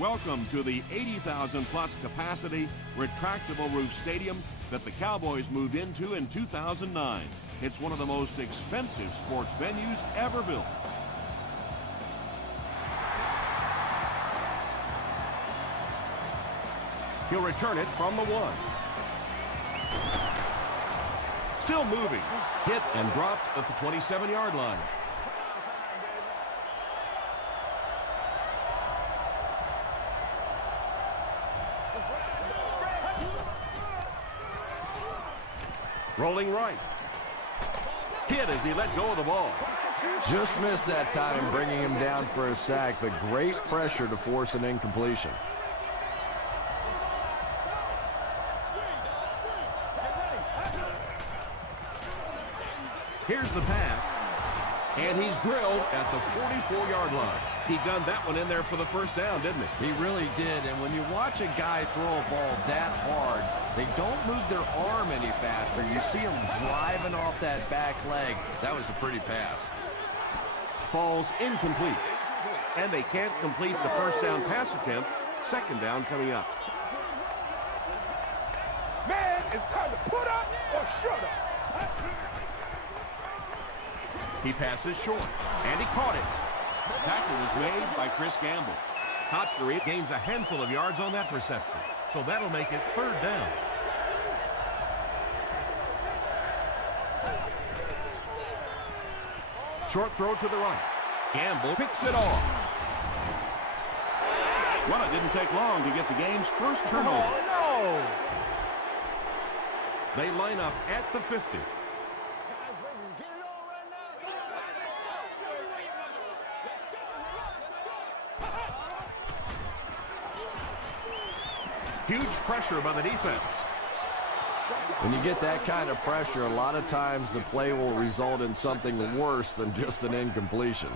Welcome to the 80,000 plus capacity retractable roof stadium that the Cowboys moved into in 2009. It's one of the most expensive sports venues ever built. He'll return it from the 1. Still moving. Hit and dropped at the 27-yard line. Rolling right. Hit as he let go of the ball. Just missed that time, bringing him down for a sack, but great pressure to force an incompletion. Here's the pass, and he's drilled at the 44-yard line. He gunned that one in there for the first down, didn't he? He really did, and when you watch a guy throw a ball that hard, they don't move their arm any faster. You see him driving off that back leg. That was a pretty pass. Falls incomplete, and they can't complete the first down pass attempt. Second down coming up. Man, it's time to put up or shut up. He passes short, and he caught it. The tackle was made by Chris Gamble. Hatchery gains a handful of yards on that reception, so that'll make it third down. Short throw to the right. Gamble picks it off. Well, it didn't take long to get the game's first turnover. Oh, no! They line up at the 50. Huge pressure by the defense. When you get that kind of pressure, a lot of times the play will result in something worse than just an incompletion.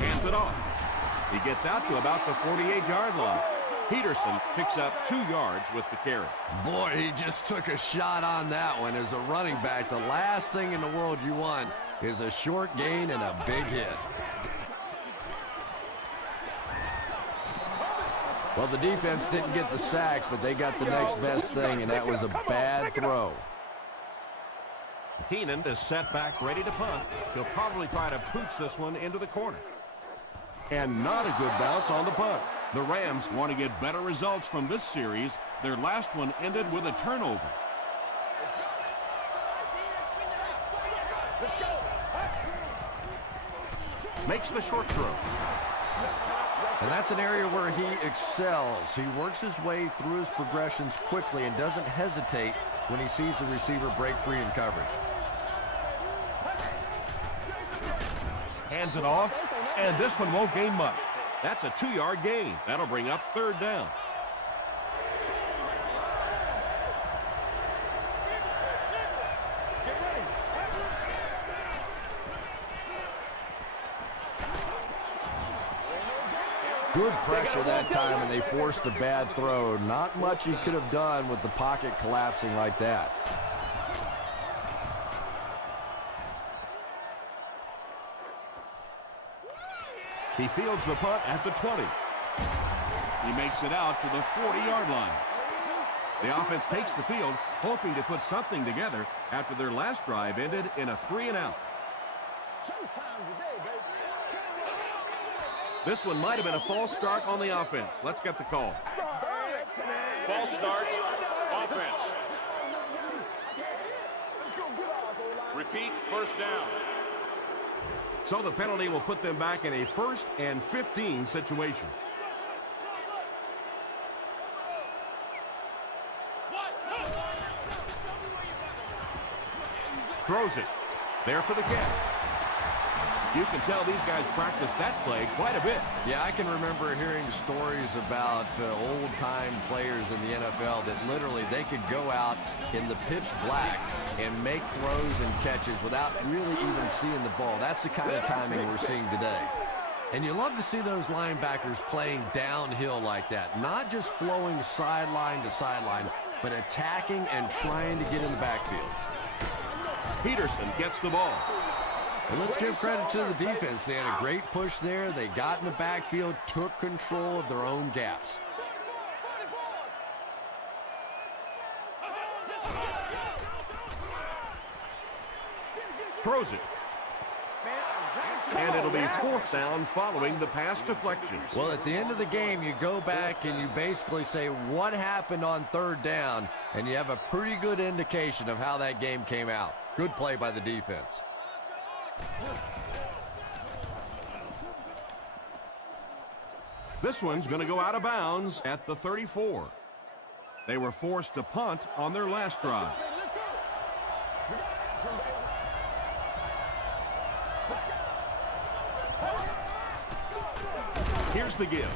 Hands it off. He gets out to about the 48-yard line. Peterson picks up 2 yards with the carry. Boy, he just took a shot on that one. As a running back, the last thing in the world you want is a short gain and a big hit. Well, the defense didn't get the sack, but they got the next best thing, and that was a bad throw. Heenan is set back, ready to punt. He'll probably try to pooch this one into the corner. And not a good bounce on the punt. The Rams want to get better results from this series. Their last one ended with a turnover. Makes the short throw. And that's an area where he excels. He works his way through his progressions quickly and doesn't hesitate when he sees the receiver break free in coverage. Hands it off, and this one won't gain much. That's a 2-yard gain. That'll bring up third down. Good pressure that time, and they forced a bad throw. Not much he could have done with the pocket collapsing like that. He fields the punt at the 20. He makes it out to the 40-yard line. The offense takes the field, hoping to put something together after their last drive ended in a 3-and-out. This one might have been a false start on the offense. Let's get the call. False start, offense. Repeat, first down. So the penalty will put them back in a 1st and 15 situation. Throws it. There for the catch. You can tell these guys practice that play quite a bit. Yeah, I can remember hearing stories about old-time players in the NFL that literally they could go out in the pitch black and make throws and catches without really even seeing the ball. That's the kind of timing we're seeing today. And you love to see those linebackers playing downhill like that, not just flowing sideline to sideline, but attacking and trying to get in the backfield. Peterson gets the ball. And let's give credit to the defense. They had a great push there. They got in the backfield, took control of their own gaps. Throws it. And it'll be 4th down following the pass deflections. Well, at the end of the game, you go back and you basically say what happened on 3rd down, and you have a pretty good indication of how that game came out. Good play by the defense. This one's going to go out of bounds at the 34. They were forced to punt on their last drive. Here's the give.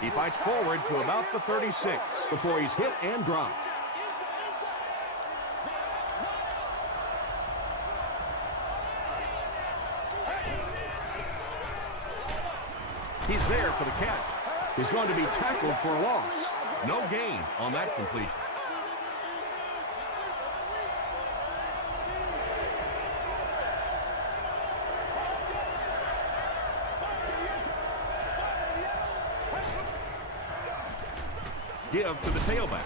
He fights forward to about the 36 before he's hit and dropped. He's there for the catch. He's going to be tackled for a loss. No gain on that completion. Give to the tailback.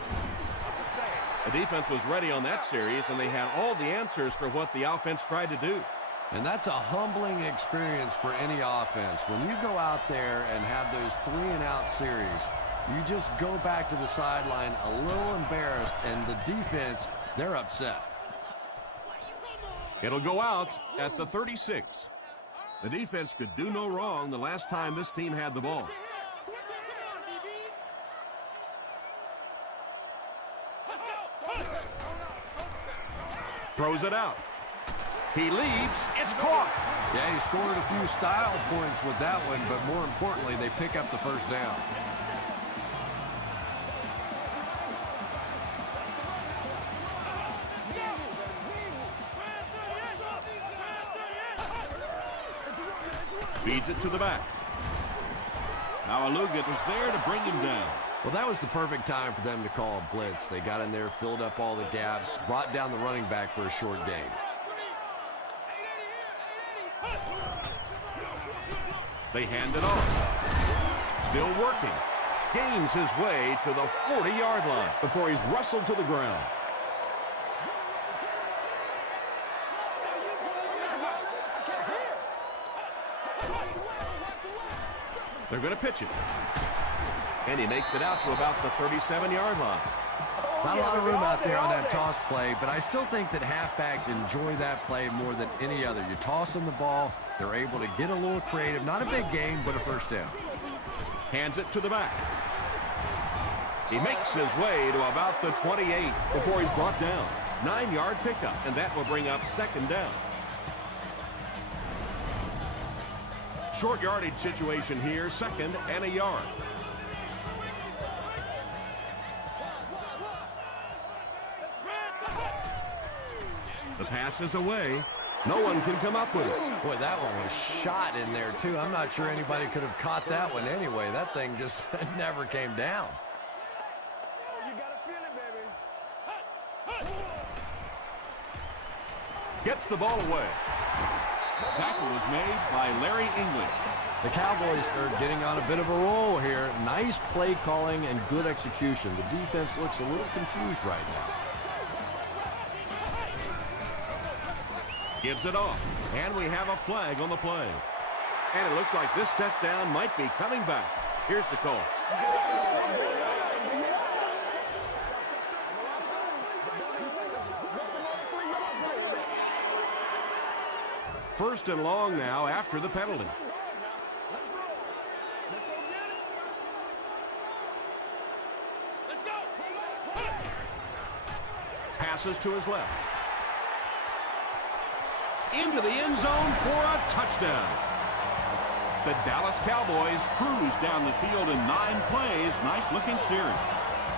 The defense was ready on that series, and they had all the answers for what the offense tried to do. And that's a humbling experience for any offense. When you go out there and have those 3-and-out series, you just go back to the sideline a little embarrassed, and the defense, they're upset. It'll go out at the 36. The defense could do no wrong the last time this team had the ball. Throws it out. He leaps. It's caught. Yeah, he scored a few style points with that one, but more importantly, they pick up the 1st down. Feeds it to the back. Now Alugat was there to bring him down. Well, that was the perfect time for them to call a blitz. They got in there, filled up all the gaps, brought down the running back for a short gain. They hand it off. Still working. Gains his way to the 40-yard line before he's wrestled to the ground. They're going to pitch it. And he makes it out to about the 37-yard line. Not a lot of room out there on that toss play, but I still think that halfbacks enjoy that play more than any other. You toss them the ball, they're able to get a little creative. Not a big gain, but a 1st down. Hands it to the back. He makes his way to about the 28 before he's brought down. 9-yard pickup, and that will bring up 2nd down. Short yardage situation here, 2nd and a yard. The pass is away. No one can come up with it. Boy, that one was shot in there, too. I'm not sure anybody could have caught that one anyway. That thing just never came down. You gotta feel it, baby. Gets the ball away. Tackle was made by Larry English. The Cowboys are getting on a bit of a roll here. Nice play calling and good execution. The defense looks a little confused right now. Gives it off, and we have a flag on the play. And it looks like this touchdown might be coming back. Here's the call. First and long now after the penalty. Passes to his left. Into the end zone for a touchdown. The Dallas Cowboys cruise down the field in 9 plays. Nice-looking series.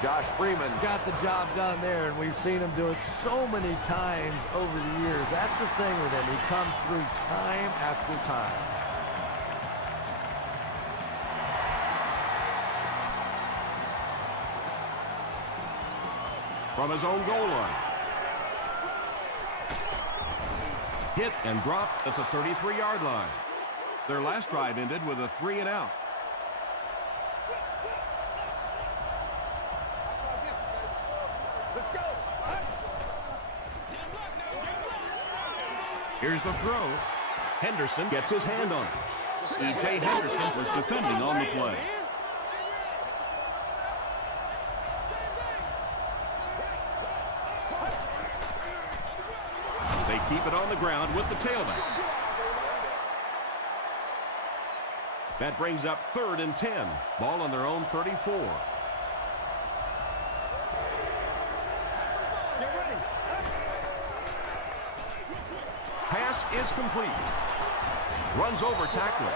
Josh Freeman got the job done there, and we've seen him do it so many times over the years. That's the thing with him. He comes through time after time. From his own goal line. Hit and dropped at the 33-yard line. Their last drive ended with a 3-and-out. Let's go. Here's the throw. Henderson gets his hand on it. E.J. Henderson was defending on the play. They keep it on the ground with the tailback. That brings up 3rd and 10. Ball on their own 34. Pass is complete. Runs over tackler.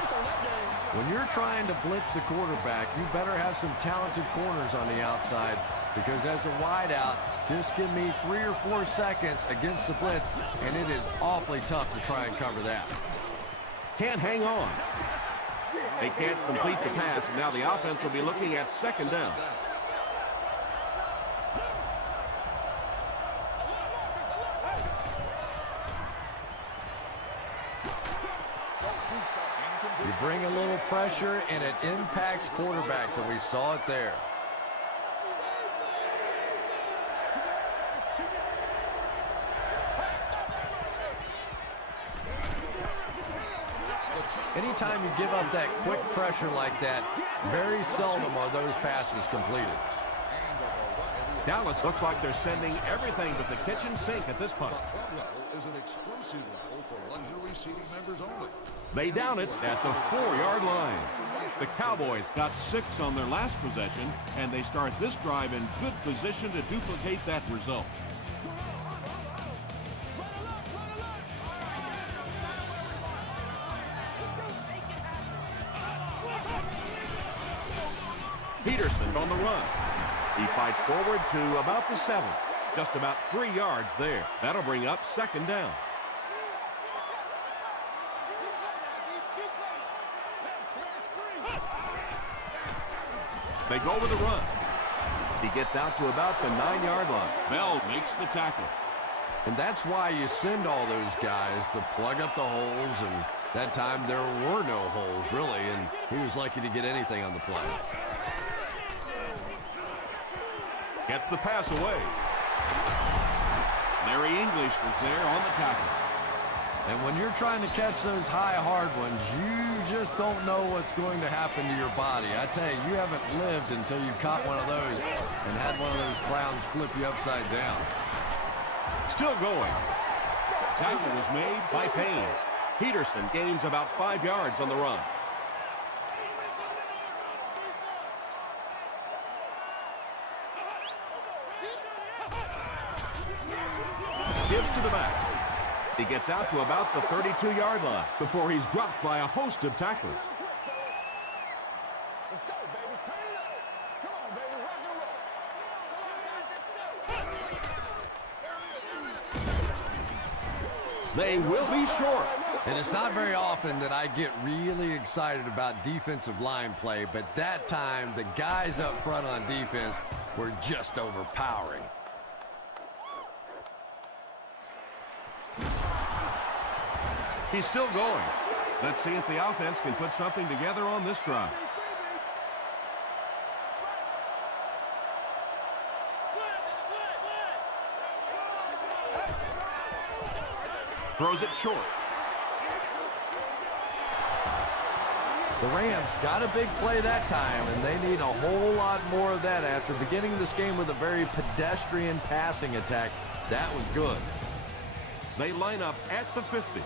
When you're trying to blitz the quarterback, you better have some talented corners on the outside, because as a wideout, just give me 3 or 4 seconds against the blitz, and it is awfully tough to try and cover that. Can't hang on. They can't complete the pass, and now the offense will be looking at 2nd down. You bring a little pressure, and it impacts quarterbacks, and we saw it there. Anytime you give up that quick pressure like that, very seldom are those passes completed. Dallas looks like they're sending everything but the kitchen sink at this point. Is an exclusive level for luxury seating members only. They down it at the 4-yard line. The Cowboys got 6 on their last possession, and they start this drive in good position to duplicate that result. Peterson on the run. He fights forward to about the 7. Just about 3 yards there. That'll bring up 2nd down. They go with a run. He gets out to about the 9-yard line. Bell makes the tackle. And that's why you send all those guys to plug up the holes, and that time there were no holes, really, and he was lucky to get anything on the play. Gets the pass away. Larry English was there on the tackle. And when you're trying to catch those high, hard ones, you just don't know what's going to happen to your body. I tell you, you haven't lived until you caught one of those and had one of those clowns flip you upside down. Still going. Tackle was made by Payne. Peterson gains about 5 yards on the run. Gives to the back. He gets out to about the 32-yard line before he's dropped by a host of tacklers. Let's go, baby. Turn it up. Come on, baby. Rock and roll. They will be short. And it's not very often that I get really excited about defensive line play, but that time the guys up front on defense were just overpowering. He's still going. Let's see if the offense can put something together on this drive. Throws it short. The Rams got a big play that time, and they need a whole lot more of that after beginning this game with a very pedestrian passing attack. That was good. They line up at the 50.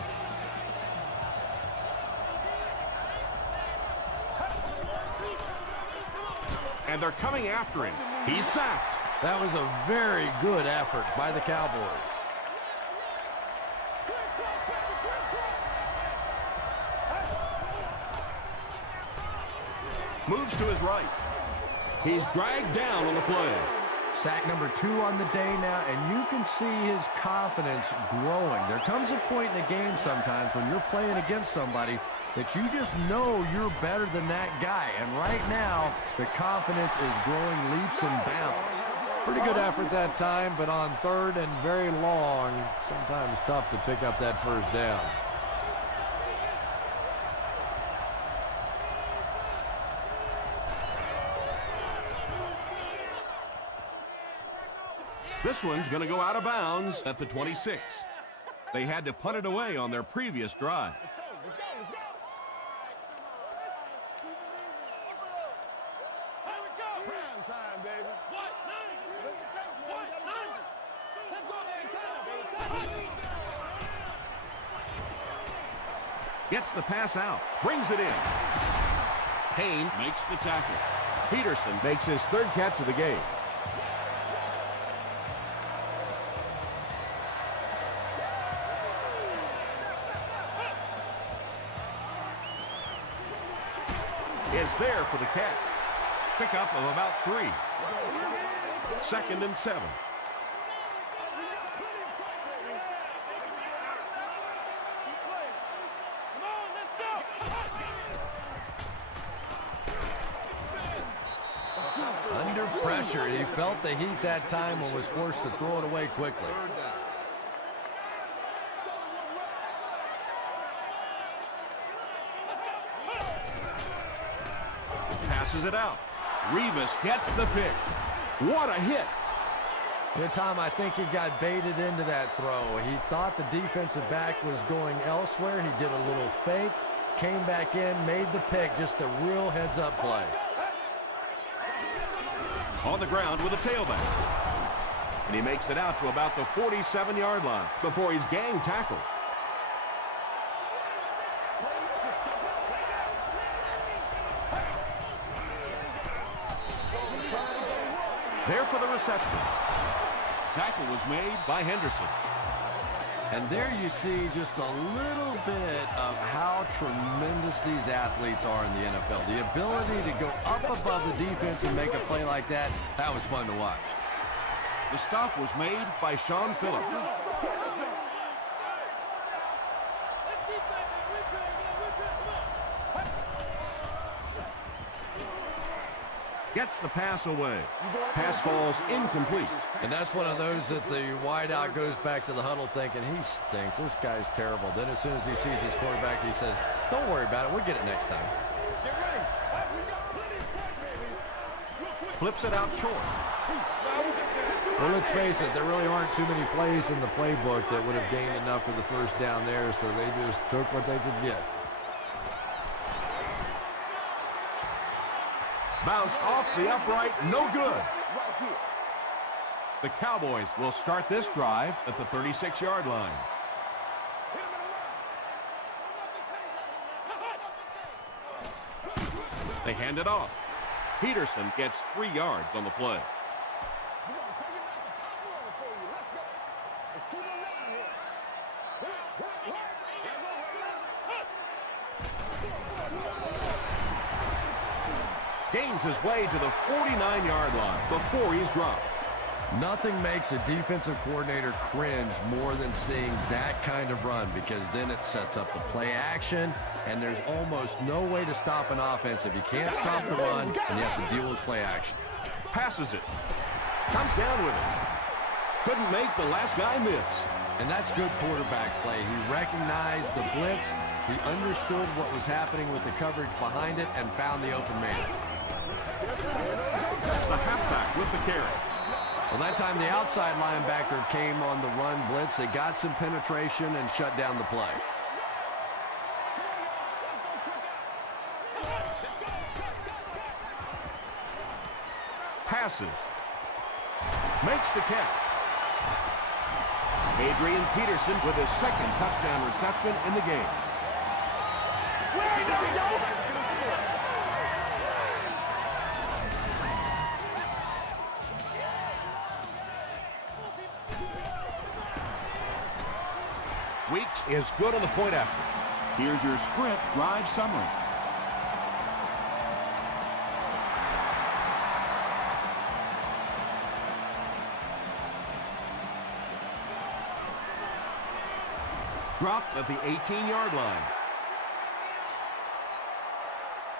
And they're coming after him. He's sacked. That was a very good effort by the Cowboys. Moves to his right. He's dragged down on the play. Sack number 2 on the day now, and you can see his confidence growing. There comes a point in the game sometimes when you're playing against somebody that you just know you're better than that guy. And right now, the confidence is growing leaps and bounds. Pretty good effort that time, but on 3rd and very long, Sometimes tough to pick up that first down. This one's going to go out of bounds at the 26. They had to punt it away on their previous drive. Let's go, let's go, let's go. Here we go. Prime time, baby. What? What? Let's go every time, baby. Gets the pass out. Brings it in. Payne makes the tackle. Peterson makes his third catch of the game. Is there for the catch. Pickup of about 3. 2nd and 7. Under pressure, he felt the heat that time and was forced to throw it away quickly. Passes it out. Revis gets the pick. What a hit. Yeah, Tom, I think he got baited into that throw. He thought the defensive back was going elsewhere. He did a little fake, came back in, made the pick. Just a real heads-up play. On the ground with a tailback. And he makes it out to about the 47-yard line before he's gang tackled. There for the reception. Tackle was made by Henderson. And there you see just a little bit of how tremendous these athletes are in the NFL. The ability to go up above the defense and make a play like that, that was fun to watch. The stop was made by Sean Phillips. Gets the pass away. Pass falls incomplete. And that's one of those that the wideout goes back to the huddle thinking, he stinks, this guy's terrible. Then as soon as he sees his quarterback, he says, don't worry about it, we'll get it next time. Flips it out short. Well, let's face it, there really aren't too many plays in the playbook that would have gained enough for the first down there, so they just took what they could get. Bounced off the upright, no good. The Cowboys will start this drive at the 36-yard line. They hand it off. Peterson gets 3 yards on the play. We're going to take it back to pop roll for you. Let's go. Let's keep it down here. Gains his way to the 49-yard line before he's dropped. Nothing makes a defensive coordinator cringe more than seeing that kind of run, because then it sets up the play action, and there's almost no way to stop an offense if you can't stop the run and you have to deal with play action. Passes it. Comes down with it. Couldn't make the last guy miss. And that's good quarterback play. He recognized the blitz, he understood what was happening with the coverage behind it, and found the open man. The halfback with the carry. Well, that time the outside linebacker came on the run blitz. They got some penetration and shut down the play. Passes. Makes the catch. Adrian Peterson with his second touchdown reception in the game. Weeks is good on the point after. Here's your sprint drive summary. Dropped at the 18-yard line.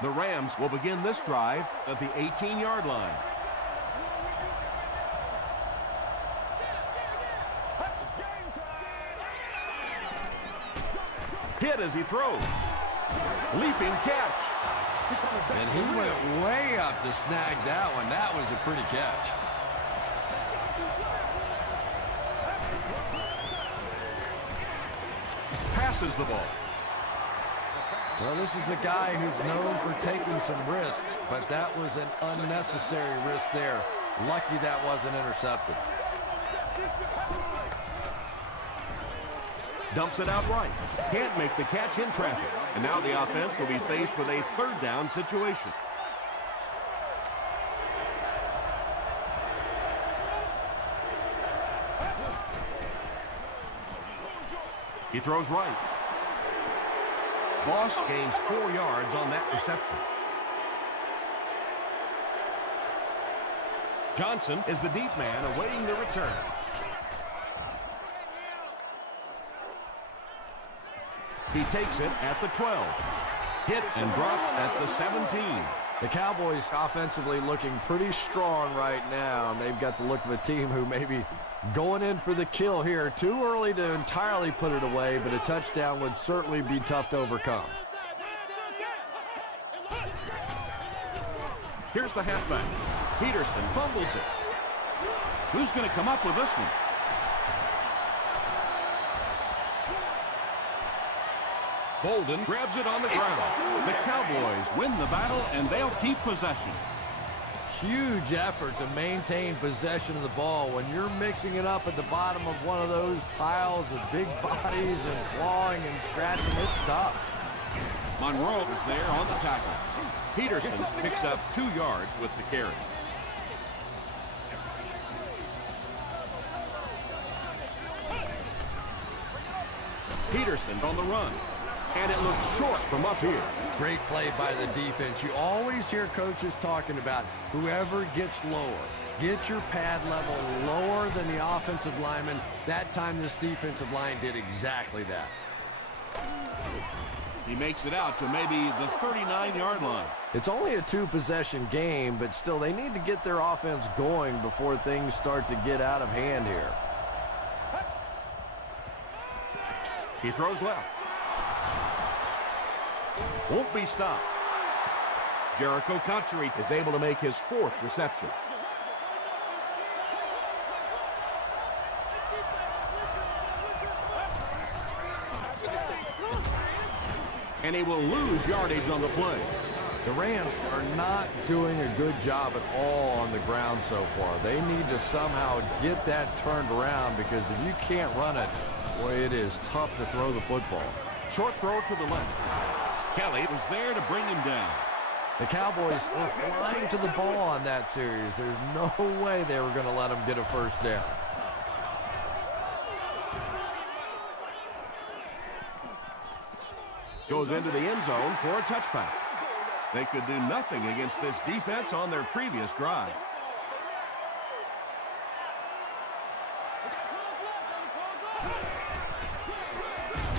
The Rams will begin this drive at the 18-yard line. It's game time. hit as he throws. Leaping catch. And he went way up to snag that one. That was a pretty catch. Passes the ball. Well, this is a guy who's known for taking some risks, but that was an unnecessary risk there. Lucky that wasn't intercepted. Dumps it out right. Can't make the catch in traffic. And now the offense will be faced with a third down situation. He throws right. Boss gains 4 yards on that reception. Johnson is the deep man awaiting the return. He takes it at the 12. Hit and drop at the 17. The Cowboys offensively looking pretty strong right now, and they've got the look of a team who may be going in for the kill here. Too early to entirely put it away, but a touchdown would certainly be tough to overcome. Here's the halfback. Peterson fumbles it. Who's going to come up with this one? Bolden grabs it on the ground. The Cowboys win the battle, and they'll keep possession. Huge effort to maintain possession of the ball. When you're mixing it up at the bottom of one of those piles of big bodies and clawing and scratching, it's tough. Monroe is there on the tackle. Peterson picks up 2 yards with the carry. Peterson on the run. And it looks short from up here. Great play by the defense. You always hear coaches talking about whoever gets lower. Get your pad level lower than the offensive lineman. That time this defensive line did exactly that. He makes it out to maybe the 39-yard line. It's only a 2-possession game, but still they need to get their offense going before things start to get out of hand here. He throws left. Won't be stopped. Jericho Cotchery is able to make his 4th reception. And he will lose yardage on the play. The Rams are not doing a good job at all on the ground so far. They need to somehow get that turned around, because if you can't run it, boy, it is tough to throw the football. Short throw to the left. Kelly was there to bring him down. The Cowboys were flying to the ball on that series. There's no way they were going to let them get a first down. Goes into the end zone for a touchback. They could do nothing against this defense on their previous drive.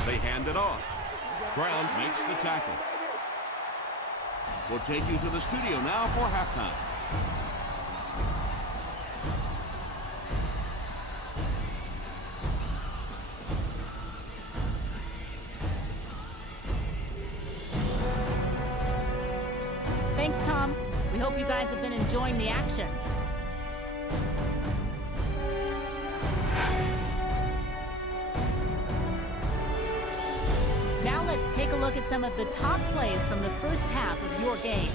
They hand it off. Brown makes the tackle. We'll take you to the studio now for halftime. Thanks, Tom. We hope you guys have been enjoying the action. Now let's take a look at some of the top plays from the first half of your game.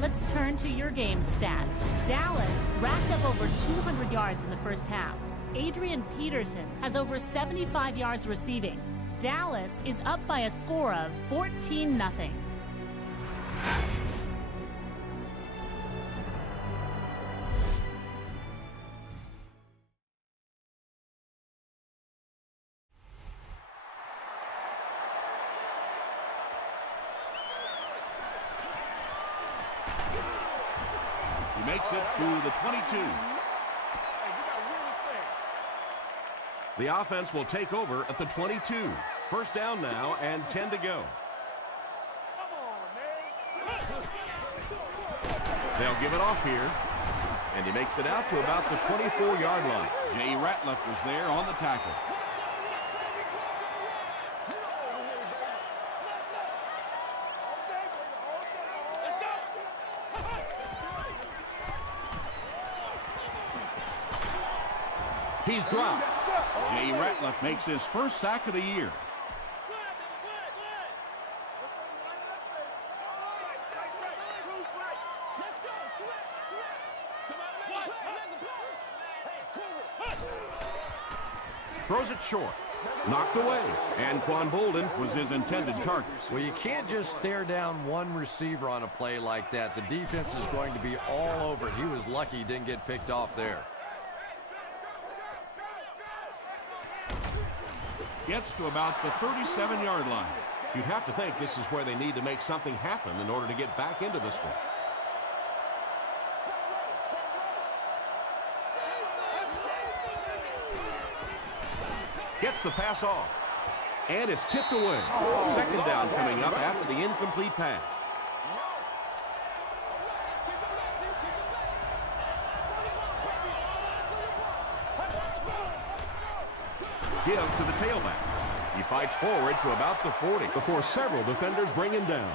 Let's turn to your game stats. Dallas racked up over 200 yards in the first half. Adrian Peterson has over 75 yards receiving. Dallas is up by a score of 14-0. makes it to the 22. The offense will take over at the 22. First down now and 10 to go. They'll give it off here. And he makes it out to about the 24-yard line. Jay Ratliff was there on the tackle. He's dropped. Jay Ratliff makes his first sack of the year. Throws it short. Knocked away. And Quan Bolden was his intended target. Well, you can't just stare down one receiver on a play like that. The defense is going to be all over it. He was lucky he didn't get picked off there. Gets to about the 37-yard line. You'd have to think this is where they need to make something happen in order to get back into this one. Gets the pass off. And it's tipped away. Second down coming up after the incomplete pass. Give to the tailback. He fights forward to about the 40 before several defenders bring him down.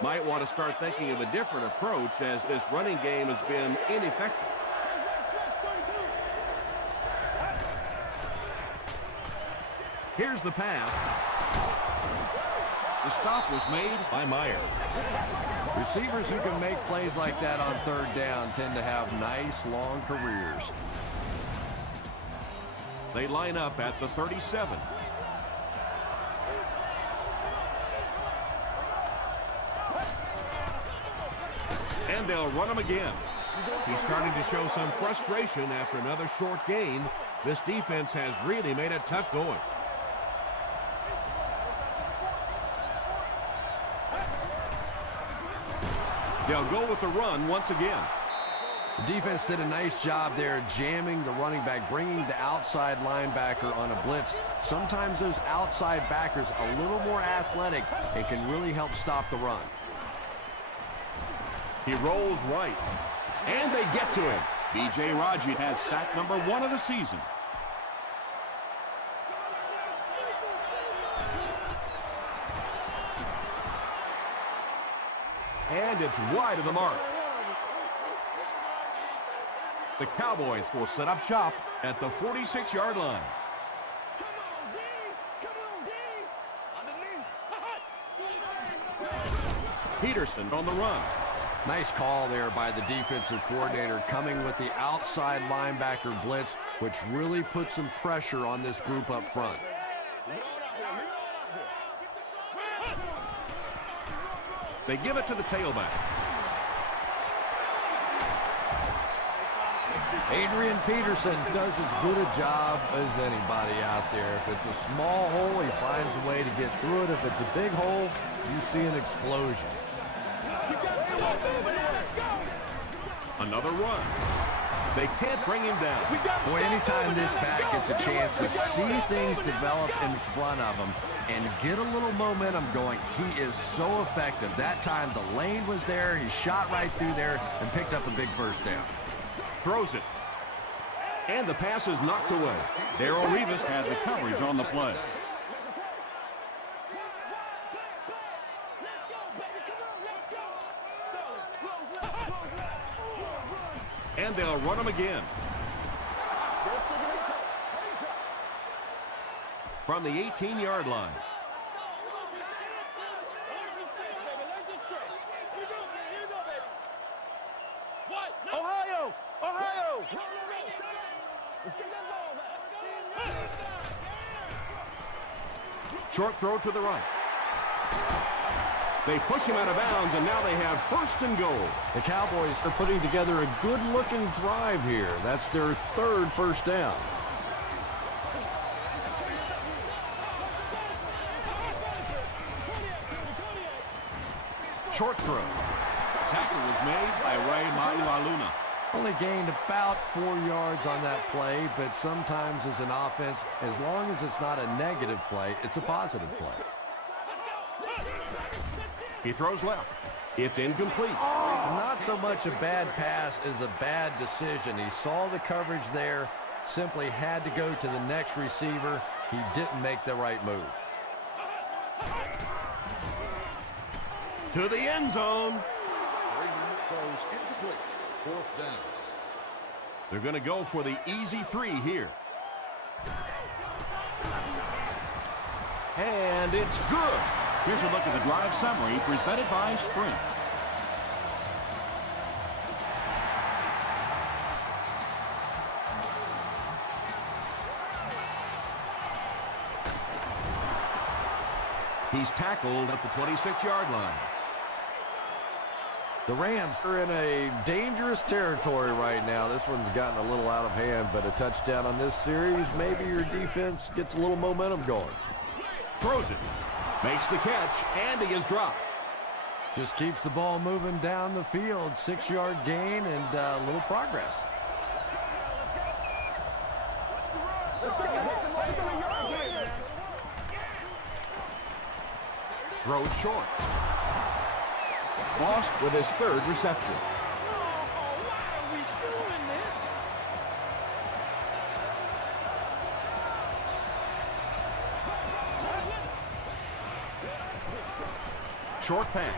Might want to start thinking of a different approach as this running game has been ineffective. Here's the pass. The stop was made by Meyer. Receivers who can make plays like that on third down tend to have nice, long careers. They line up at the 37. And they'll run him again. He's starting to show some frustration after another short gain. This defense has really made it tough going. They'll go with the run once again. The defense did a nice job there jamming the running back, bringing the outside linebacker on a blitz. Sometimes those outside backers a little more athletic and can really help stop the run. He rolls right. And they get to him. B.J. Raji has sack number 1 of the season. And it's wide of the mark. The Cowboys will set up shop at the 46-yard line. Peterson on the run. Nice call there by the defensive coordinator, coming with the outside linebacker blitz, which really put some pressure on this group up front. They give it to the tailback. Adrian Peterson does as good a job as anybody out there. If it's a small hole, he finds a way to get through it. If it's a big hole, you see an explosion. Another run. They can't bring him down. Boy, anytime this back gets a chance to see things develop in front of him and get a little momentum going, he is so effective. That time the lane was there, he shot right through there and picked up a big first down. Throws it. And the pass is knocked away. Darrell Rivas had the coverage on the play. And they'll run him again. From the 18-yard line. Ohio! Ohio! Let's get that ball back. Short throw to the right. They push him out of bounds, and now they have first and goal. The Cowboys are putting together a good-looking drive here. That's their third first down. Short throw. tackle was made by Ray Maualuna. Only gained about 4 yards on that play, but sometimes as an offense, as long as it's not a negative play, it's a positive play. He throws left. It's incomplete. Not so much a bad pass as a bad decision. He saw the coverage there, simply had to go to the next receiver. He didn't make the right move. To the end zone. Freeman throws incomplete. 4th down. They're going to go for the easy 3 here. And it's good. Here's a look at the drive summary presented by Sprint. He's tackled at the 26-yard line. The Rams are in a dangerous territory right now. This one's gotten a little out of hand, but a touchdown on this series, maybe your defense gets a little momentum going. Throws it. Makes the catch, and he is dropped. Just keeps the ball moving down the field. 6-yard gain and a little progress. Throws short. Lost with his 3rd reception. Short pass.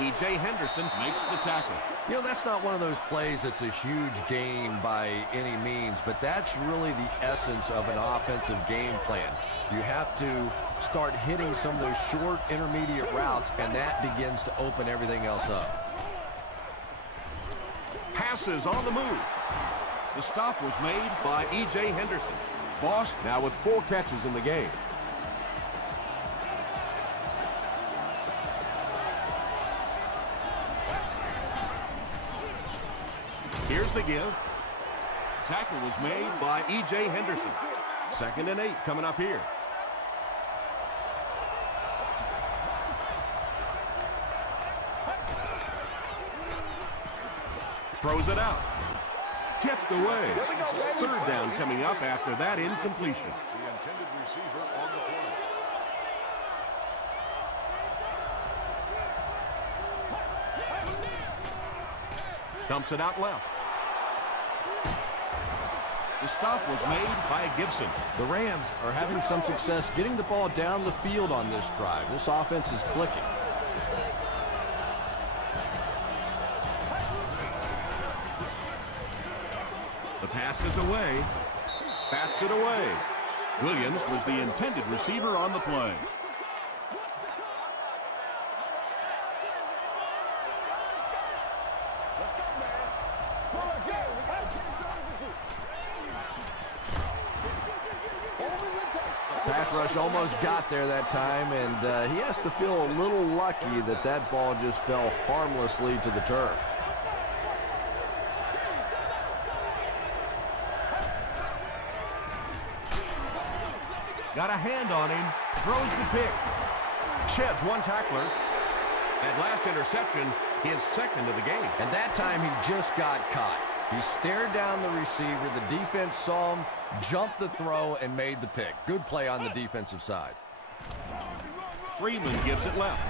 E.J. Henderson makes the tackle. You know, that's not one of those plays that's a huge gain by any means, but that's really the essence of an offensive game plan. You have to start hitting some of those short intermediate routes, and that begins to open everything else up. Passes on the move. The stop was made by E.J. Henderson. Boss now with 4 catches in the game. Here's the give. Tackle was made by E.J. Henderson. 2nd and 8 coming up here. Throws it out. Tipped away. 3rd down coming up after that incompletion. The intended receiver on the play. Dumps it out left. The stop was made by Gibson. The Rams are having some success getting the ball down the field on this drive. This offense is clicking. The pass is away. Bats it away. Williams was the intended receiver on the play. Pass rush almost got there that time, and he has to feel a little lucky that that ball just fell harmlessly to the turf. Got a hand on him. Throws the pick. Sheds 1 tackler. At last interception, his 2nd of the game. And that time he just got caught. He stared down the receiver. The defense saw him, jumped the throw, and made the pick. Good play on the defensive side. Freeman gives it left.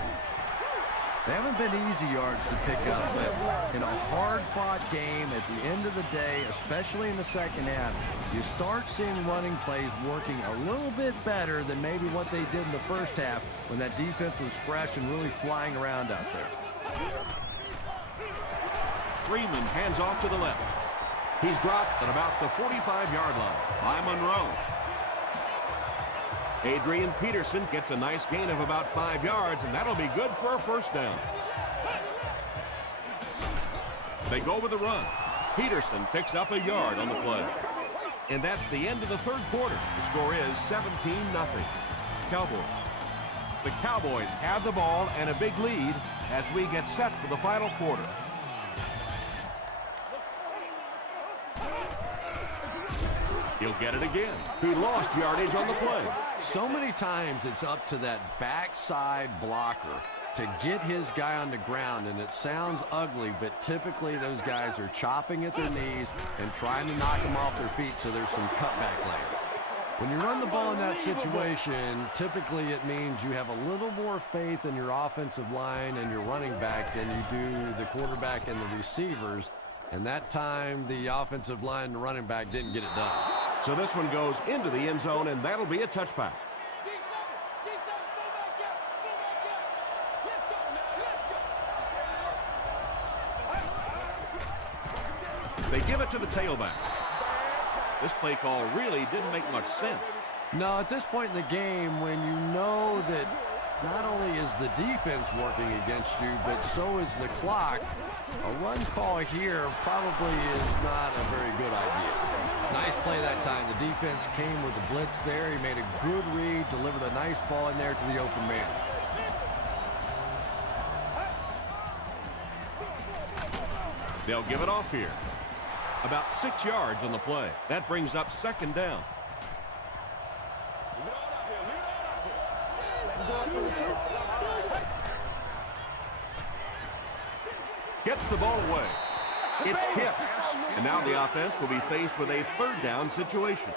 They haven't been easy yards to pick up, but in a hard-fought game at the end of the day, especially in the second half, you start seeing running plays working a little bit better than maybe what they did in the first half when that defense was fresh and really flying around out there. Freeman hands off to the left. He's dropped at about the 45-yard line by Monroe. Adrian Peterson gets a nice gain of about 5 yards, and that'll be good for a 1st down. They go with the run. Peterson picks up a yard on the play. And that's the end of the 3rd quarter. The score is 17-0. Cowboys. The Cowboys have the ball and a big lead as we get set for the final quarter. He'll get it again. He lost yardage on the play. So many times it's up to that backside blocker to get his guy on the ground, and it sounds ugly, but typically those guys are chopping at their knees and trying to knock them off their feet so there's some cutback lanes. When you run the ball in that situation, typically it means you have a little more faith in your offensive line and your running back than you do the quarterback and the receivers. And that time, the offensive line and the running back didn't get it done. So this one goes into the end zone, and that'll be a touchback. They give it to the tailback. This play call really didn't make much sense. No, at this point in the game, when you know that not only is the defense working against you, but so is the clock, a run call here probably is not a very good idea. Nice play that time. The defense came with the blitz there. He made a good read, delivered a nice ball in there to the open man. They'll give it off here. About 6 yards on the play. That brings up second down. Gets the ball away. It's tipped. And now the offense will be faced with a third down situation.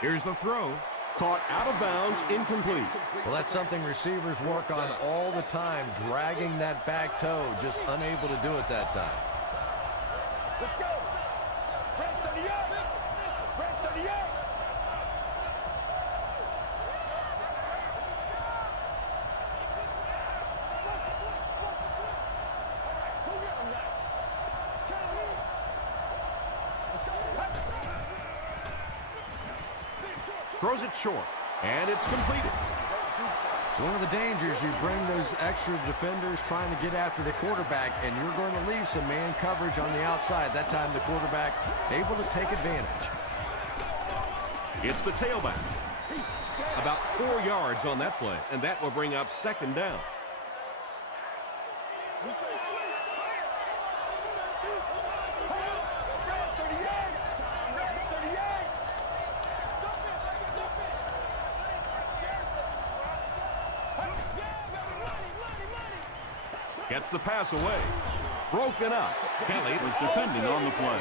Here's the throw. Caught out of bounds, incomplete. Well, that's something receivers work on all the time, dragging that back toe, just unable to do it that time. Let's go. Rest of the yard. Rest of the yard. Go get him now. Let's go. Throws it short, and it's completed. It's one of the dangers. You bring those extra defenders trying to get after the quarterback, and you're going to leave some man coverage on the outside. That time the quarterback able to take advantage. It's the tailback. About 4 yards on that play, and that will bring up second down. Gets the pass away. Broken up. Kelly was defending on the play.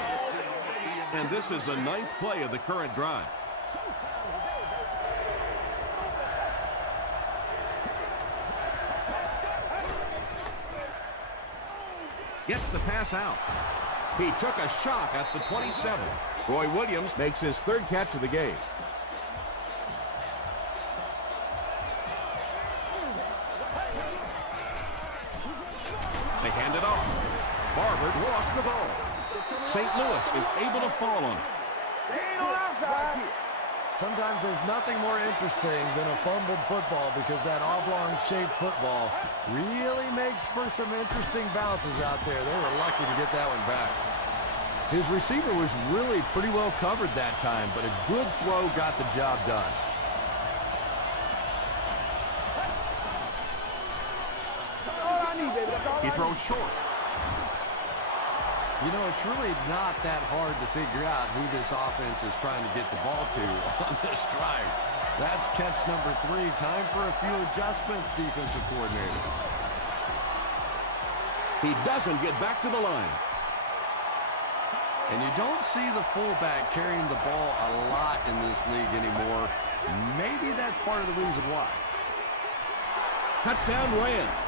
And this is the 9th play of the current drive. Gets the pass out. He took a shot at the 27. Roy Williams makes his 3rd catch of the game. They hand it off. Barber lost the ball. St. Louis is able to fall on it. Sometimes there's nothing more interesting than a fumbled football because that oblong-shaped football really makes for some interesting bounces out there. They were lucky to get that one back. His receiver was really pretty well covered that time, but a good throw got the job done. He throws short. You know, it's really not that hard to figure out who this offense is trying to get the ball to on this drive. That's catch number 3. Time for a few adjustments, defensive coordinator. He doesn't get back to the line. And you don't see the fullback carrying the ball a lot in this league anymore. Maybe that's part of the reason why. Touchdown Rams.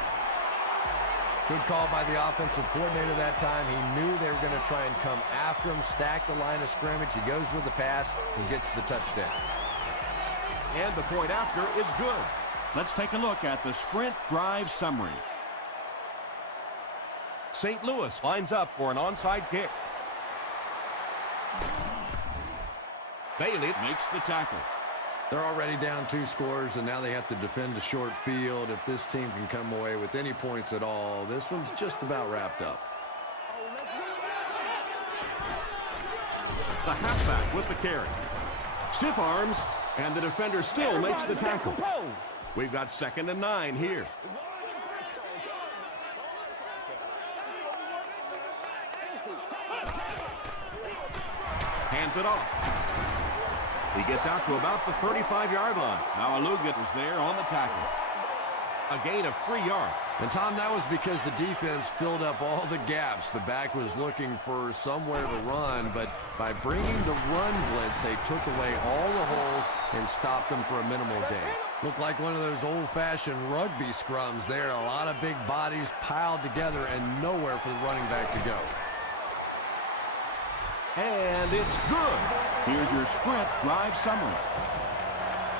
Good call by the offensive coordinator that time. He knew they were going to try and come after him, stack the line of scrimmage. He goes with the pass and gets the touchdown. And the point after is good. Let's take a look at the sprint drive summary. St. Louis lines up for an onside kick. Bailey makes the tackle. They're already down 2 scores, and now they have to defend a short field. If this team can come away with any points at all, this one's just about wrapped up. The halfback with the carry. Stiff arms, and the defender still makes the tackle. We've got 2nd and 9 here. Hands it off. He gets out to about the 35-yard line. Now Aluga was there on the tackle. A gain of 3 yards. And, Tom, that was because the defense filled up all the gaps. The back was looking for somewhere to run, but by bringing the run blitz, they took away all the holes and stopped them for a minimal gain. Looked like one of those old-fashioned rugby scrums there. A lot of big bodies piled together and nowhere for the running back to go. And it's good. Here's your sprint drive summary.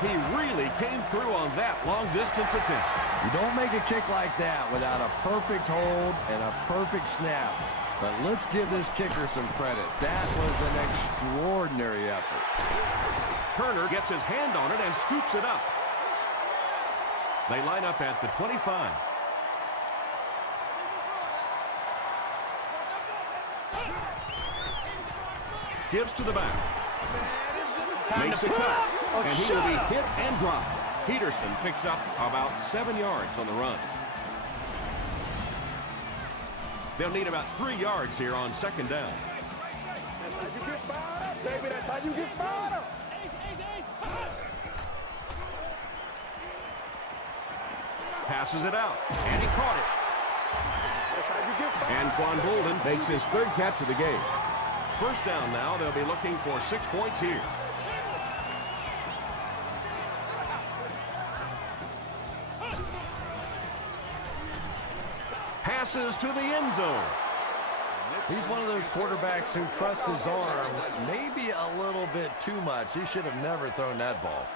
He really came through on that long-distance attempt. You don't make a kick like that without a perfect hold and a perfect snap. But let's give this kicker some credit. That was an extraordinary effort. Turner gets his hand on it and scoops it up. They line up at the 25. Gives to the back. Makes a cut. And he will be hit and dropped. Peterson picks up about 7 yards on the run. They'll need about 3 yards here on second down. That's how you get fired up, baby. That's how you get fired up. Passes it out. And he caught it. That's how you get fired up. Anquan Bolden makes his third catch of the game. First down now. They'll be looking for 6 points here. Passes to the end zone. He's one of those quarterbacks who trusts his arm maybe a little bit too much. He should have never thrown that ball.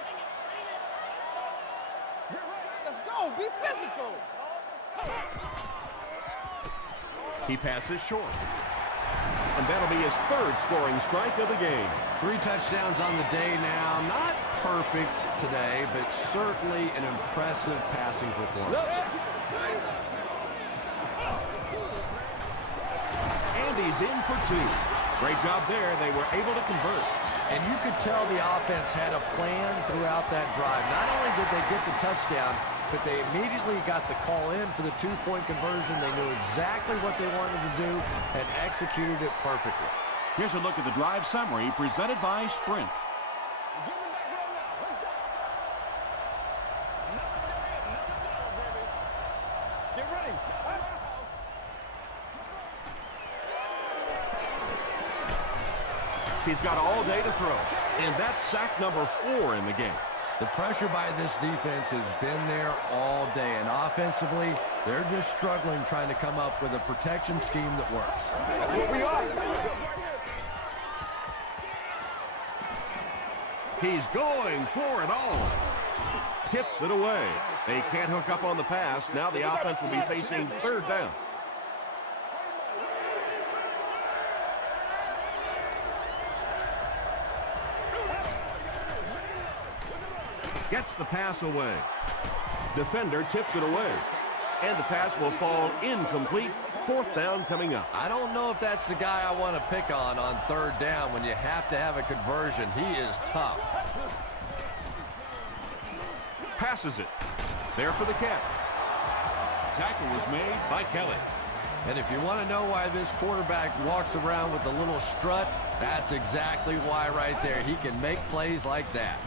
Let's go. Be physical. He passes short. And that'll be his third scoring strike of the game. 3 touchdowns on the day now. Not perfect today, but certainly an impressive passing performance. And he's in for 2. Great job there. They were able to convert. And you could tell the offense had a plan throughout that drive. Not only did they get the touchdown, but they immediately got the call in for the 2-point conversion. They knew exactly what they wanted to do and executed it perfectly. Here's a look at the drive summary presented by Sprint. Get in the back right now. Let's go. Get ready. He's got all day to throw. And that's sack number 4 in the game. The pressure by this defense has been there all day, and offensively, they're just struggling trying to come up with a protection scheme that works. That's what we are. He's going for it all. Tips it away. They can't hook up on the pass. Now the offense will be facing third down. Gets the pass away. Defender tips it away. And the pass will fall incomplete. Fourth down coming up. I don't know if that's the guy I want to pick on third down when you have to have a conversion. He is tough. Passes it. There for the catch. Tackle was made by Kelly. And if you want to know why this quarterback walks around with a little strut, that's exactly why right there. He can make plays like that.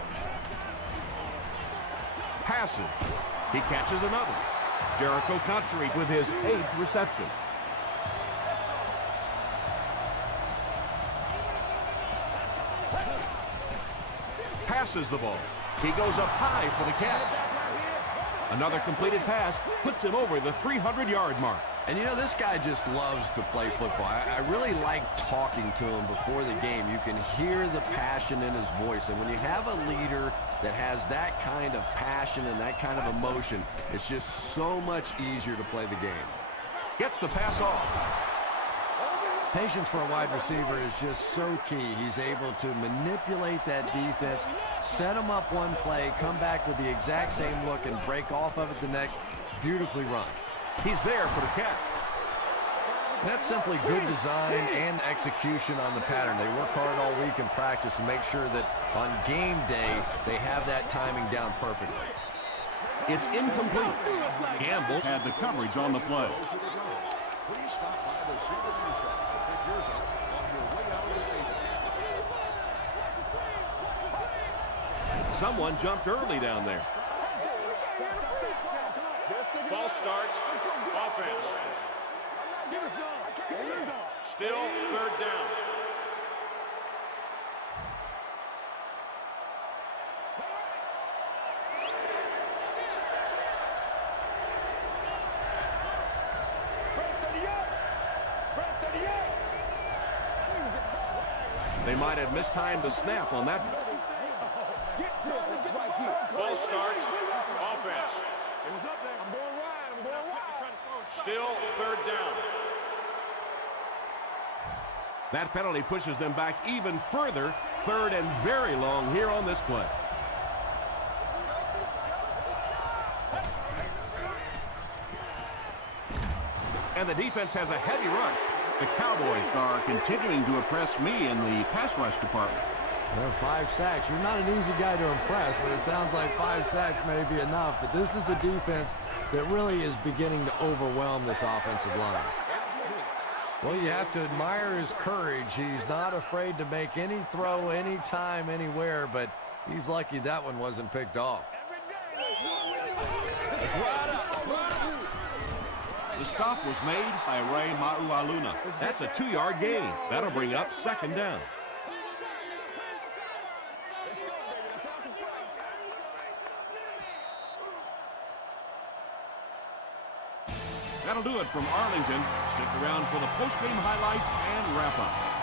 Passes. He catches another. Jericho Cotchery with his 8th reception. Passes the ball. He goes up high for the catch. Another completed pass puts him over the 300-yard mark. And you know, this guy just loves to play football. I really like talking to him before the game. You can hear the passion in his voice. And when you have a leader that has that kind of passion and that kind of emotion, it's just so much easier to play the game. Gets the pass off. Patience for a wide receiver is just so key. He's able to manipulate that defense, set them up one play, come back with the exact same look, and break off of it the next. Beautifully run. He's there for the catch. That's simply good design and execution on the pattern. They work hard all week in practice and make sure that on game day they have that timing down perfectly. It's incomplete. Gamble had the coverage on the play. Please stop by the souvenir shop to pick yours up on your way out of the stadium. Someone jumped early down there. False start. Offense. Still third down. They might have mistimed the snap on that. False start. Offense. Still third down. That penalty pushes them back even further. Third and very long here on this play. And the defense has a heavy rush. The Cowboys are continuing to impress me in the pass rush department. Well, 5 sacks. You're not an easy guy to impress, but it sounds like 5 sacks may be enough. But this is a defense that really is beginning to overwhelm this offensive line. Well, you have to admire his courage. He's not afraid to make any throw, anytime, anywhere, but he's lucky that one wasn't picked off. The stop was made by Ray Maualuna. That's a 2-yard gain. That'll bring up second down. That'll do it from Arlington. Stick around for the post-game highlights and wrap-up.